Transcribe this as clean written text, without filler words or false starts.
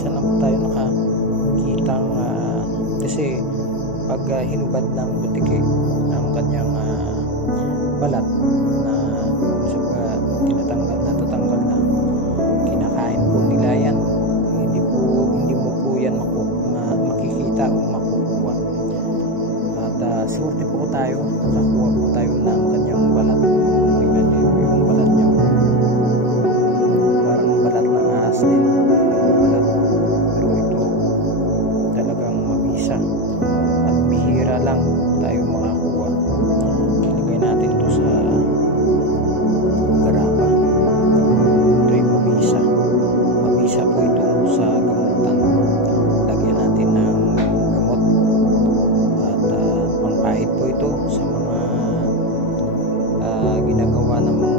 minsan lang po tayo nakakitang kasi pag hinubad ng butiki ang kanyang balat na natatanggal na, kinakain po nila yan. Hindi mo po yan makikita o makukuha. At swerte po tayo, nakakuha po tayo ng kanyang balat. Tingnan niyo yung balat niya, parang balat ng ahas din, nagbabalat. Pero ito talagang mabisa at bihira lang tayo makakuha. Ilagay natin to sa garapa. Ito ay mabisa po ito sa gamutan. Lagyan natin ng gamot at pampahid po ito sa mga ginagawa ng mga